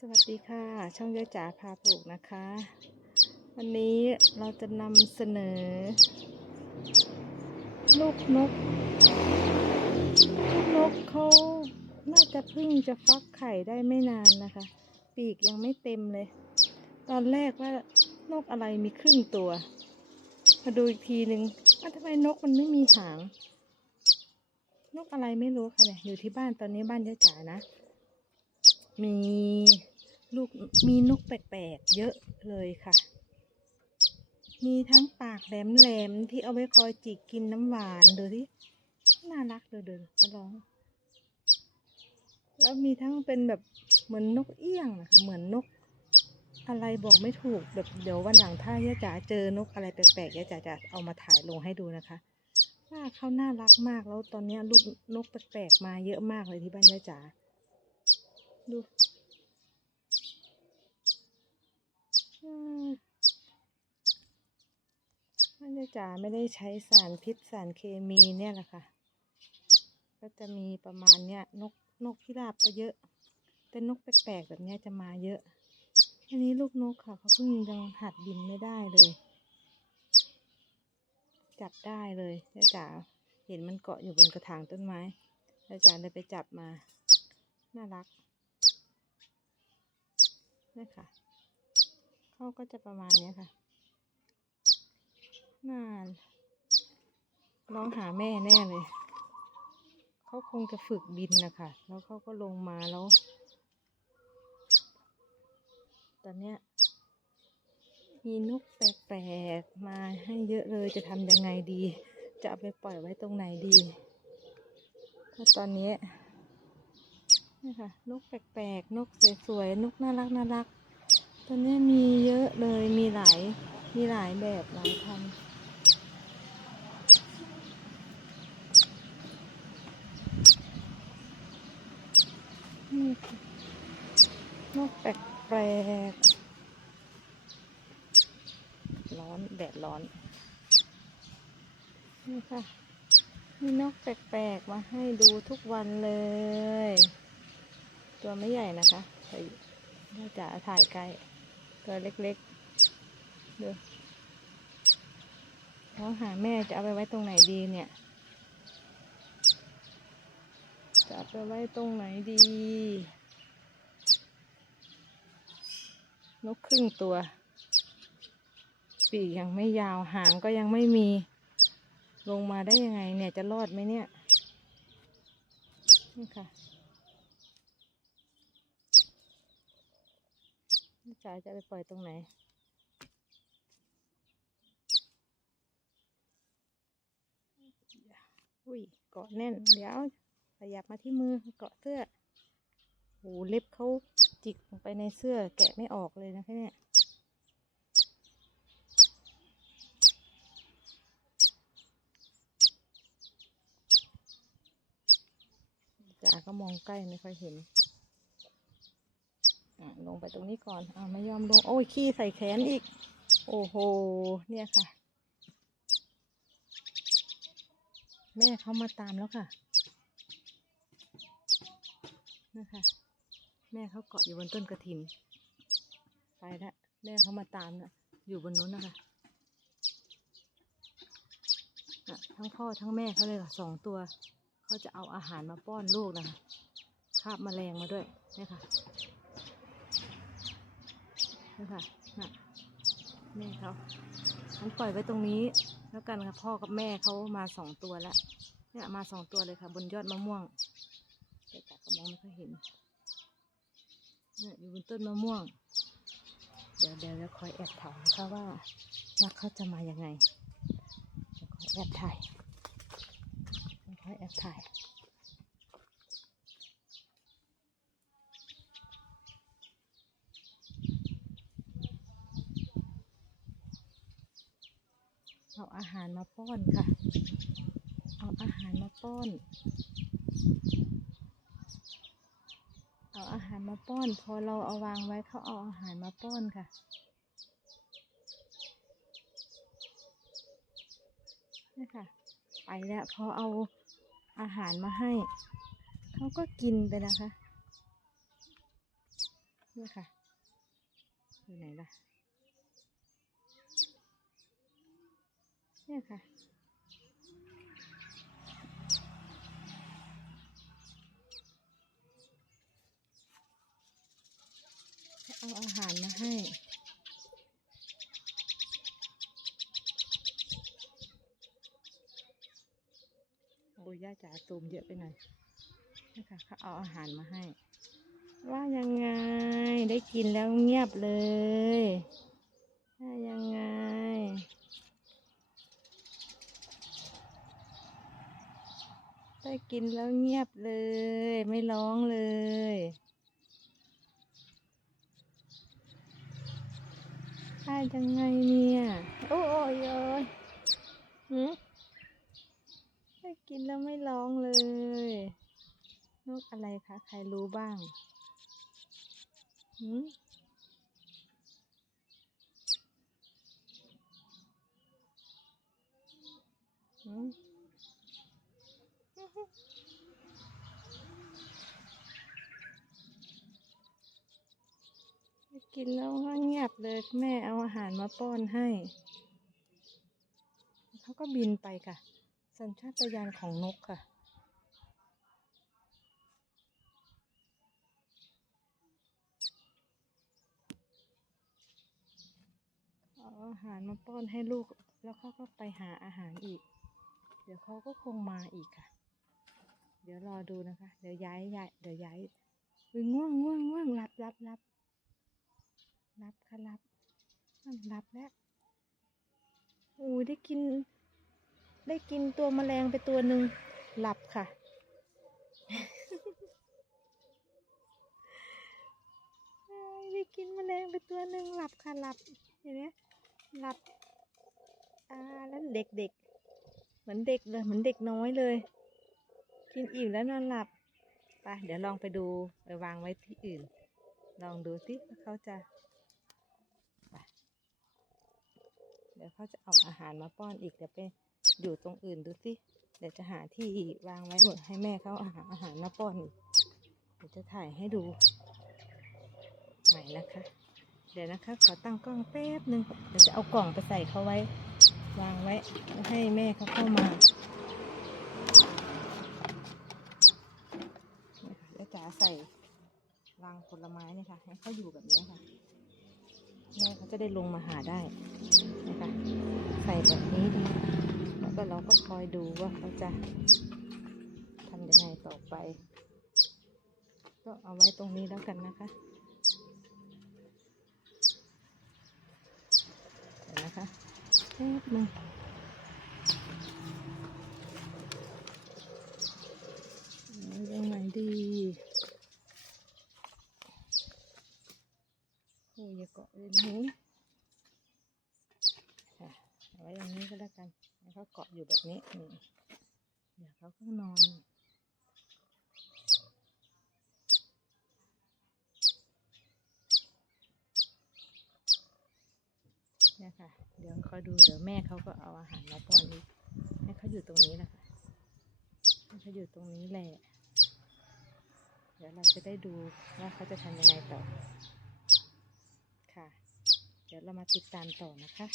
สวัสดีค่ะ ช่องยายจ๋าพาปลูกนะคะ วันนี้เราจะนำเสนอ ลูกนก ลูกนกเขาน่าจะเพิ่งจะฟักไข่ได้ไม่นานนะคะ ปีกยังไม่เต็มเลย ตอนแรกว่านกอะไรมีครึ่งตัวมาดูอีกทีหนึ่งว่าทำไมนกมันไม่มีหาง นกอะไรไม่รู้ค่ะเนี่ยอยู่ที่บ้านตอนนี้บ้านยายจ๋านะ มีลูกมีนกแปลกๆเยอะเลยค่ะ มีทั้งปากแหลมๆที่เอาไว้คอยจิกกินน้ำหวานดูที่น่ารักเลยเดินมาร้อง แล้วมีทั้งเป็นแบบเหมือนนกเอี้ยงนะคะเหมือนนก อะไรบอกไม่ถูกแบบเดี๋ยววันหลังถ้าย่าจ๋าเจอนกอะไรแปลกๆย่าจ๋าจะเอามาถ่ายลงให้ดูนะคะว่าเขาน่ารักมากแล้วตอนนี้ลูกนกแปลกๆมาเยอะมากเลยที่บ้านย่าจ๋า ดูอืมบ้านยายจ๋าไม่ได้ใช้สารพิษสารเคมีเนี่ยแหละค่ะ ก็จะมีประมาณเนี้ยนกนกพิราบก็เยอะ แต่นกแปลกๆแบบเนี้ยจะมาเยอะ อันนี้ลูกนกค่ะเขาเพิ่งยังหัดบินไม่ได้เลย จับได้เลยยายจ๋าเห็นมันเกาะอยู่บนกระถางต้นไม้ยายจ๋าเลยไปจับมา น่ารัก นี่ค่ะเขาก็จะประมาณนี้ค่ะน่าร้องหาแม่แน่เลยเขาคงจะฝึกบินนะคะแล้วเขาก็ลงมาแล้ว ตอนเนี้ยมีนกแปลกๆมาให้เยอะเลยจะทำยังไงดี จะเอาไปปล่อยไว้ตรงไหนดีถ้าตอนนี้ นี่ค่ะ นกแปลกๆ นกสวยๆ นกน่ารักน่ารัก ตอนนี้มีเยอะเลย มีหลาย มีหลายแบบหลายพันธุ์นี่ค่ะนกแปลกๆ ร้อน แดดร้อน นี่ค่ะ มีนกแปลกๆ มาให้ดูทุกวันเลย ตัวไม่ใหญ่นะคะแต่น่าจะถ่ายใกล้ตัวเล็กๆดูแล้วหาแม่จะเอาไปไว้ตรงไหนดีเนี่ย จะเอาไปไว้ตรงไหนดี นกครึ่งตัว ปีกยังไม่ยาวหางก็ยังไม่มี ลงมาได้ยังไงเนี่ยจะรอดไหมเนี่ยนี่ค่ะ จ๋าจะไปปล่อยตรงไหน อุ้ย เกาะแน่น เดี๋ยวขยับมาที่มือเกาะเสื้อโอ้เล็บเขาจิกลงไปในเสื้อแกะไม่ออกเลยนะแคะเนี่ยจ๋าก็มองใกล้ไม่ค่อยเห็น งไปตรงนี้ก่อนอ่าไม่ยอมลง โอ้ยขี้ใส่แขนอีก โอ้โห เนี่ยค่ะ แม่เขามาตามแล้วค่ะนะคะแม่เขาเกาะอยู่บนต้นกระถิน ไปละแม่เขามาตามนะอยู่บนนู้นนะคะน่ะทั้งพ่อทั้งแม่เขาเลยค่ะสองตัว เขาจะเอาอาหารมาป้อนลูกนะคะคาบแมลงมาด้วยเนี่ยค่ะ นี่ค่ะน่ะแม่เขาฉันปล่อยไว้ตรงนี้ แล้วกันค่ะพ่อกับแม่เขามาสองตัวแล้วเนี่ยมาสองตัวเลยค่ะ บนยอดมะม่วงแต่จาก็มองไม่ค่อยเห็นเนี่ยอยู่บนต้นมะม่วง เดี๋ยวเดี๋ยวจะคอยแอบถ่ายนะคะว่าว่าเขาจะมายังไงเดี๋ยวคอยแอบถ่ายคอยแอบถ่าย อาหารมาป้อนค่ะ เอาอาหารมาป้อน เอาอาหารมาป้อน พอเราเอาวางไว้เขาเอาอาหารมาป้อนค่ะนี่ค่ะ ไปแล้วพอเอาอาหารมาให้ เขาก็กินไปนะคะนี่ค่ะอยู่ไหนล่ะ นี่ค่ะ เอาอาหารมาให้บุย่าจ๋าตูมเยอะไปหน่อยนะคะเขาเอาอาหารมาให้ ว่ายังไงได้กินแล้วเงียบเลยว่ายังไง ได้กินแล้วเงียบเลย ไม่ร้องเลย ได้ยังไงเนี่ย โอ้ยโอ้ยหืมได้กินแล้วไม่ร้องเลย นกอะไรคะ ใครรู้บ้างหืมหืม กินแล้วก็เงียบเลย แม่เอาอาหารมาป้อนให้ เขาก็บินไปค่ะ สัญชาตญาณของนกค่ะ เอาอาหารมาป้อนให้ลูก แล้วเขาก็ไปหาอาหารอีก เดี๋ยวเขาก็คงมาอีกค่ะ เดี๋ยวรอดูนะคะ เดี๋ยวย้ายย้ายเดี๋ยวย้ายง่วงง่วงง่วงหลับหลับหลับ รับค่ะรับอะรับแล้วโอ้ยได้กิน ได้กินตัวแมลงไปตัวหนึ่งหลับค่ะ ได้กินแมลงไปตัวหนึ่งหลับค่ะหลับเห็นไหมหลับอ่าแล้วเด็กเด็กๆ เหมือนเด็กเลยเหมือนเด็กน้อยเลย กินอิ่มแล้วนอนหลับไปเดี๋ยวลองไปดูไปวางไว้ที่อื่น ลองดูสิว่าเขาจะ เดี๋ยวเขาจะเอาอาหารมาป้อนอีกเดี๋ยวไปอยู่ตรงอื่นดูสิเดี๋ยวจะหาที่วางไว้หมดให้แม่เขาอาหารอาหารมาป้อนอีกเดี๋ยวจะถ่ายให้ดูใหม่นะคะ เดี๋ยวนะคะขอตั้งกล้องแป๊บหนึ่งเดี๋ยวจะเอากล่องไปใส่เขาไว้ วางไว้ให้แม่เขาเข้ามาแล้วจ๋าใส่วางผลไม้นี่ค่ะให้เขาอยู่แบบนี้ค่ะ แม่เขาจะได้ลงมาหาได้นะคะใส่แบบนี้ดีแล้วก็เราก็คอยดูว่าเขาจะทำยังไงต่อไป ก็เอาไว้ตรงนี้แล้วกันนะคะเดี๋ยวนะคะแป๊บนึงเอายังไงดี โอ้ยอย่าเกาะเลยนี้ค่ะเอาไว้อย่างนี้ กันให้เขาเกาะอยู่แบบนี้นี่เดี๋ยวเขาก็นอน เนี่ยค่ะ เดี๋ยวคอยดูเดี๋ยวแม่เขาก็เอาอาหารมาป้อนอีกให้เขาอยู่ตรงนี้นะคะให้เขาอยู่ตรงนี้แหละ เดี๋ยวเราจะได้ดูว่าเขาจะทำยังไงต่อ ค่ะ เดี๋ยวเรามาติดตามต่อนะคะ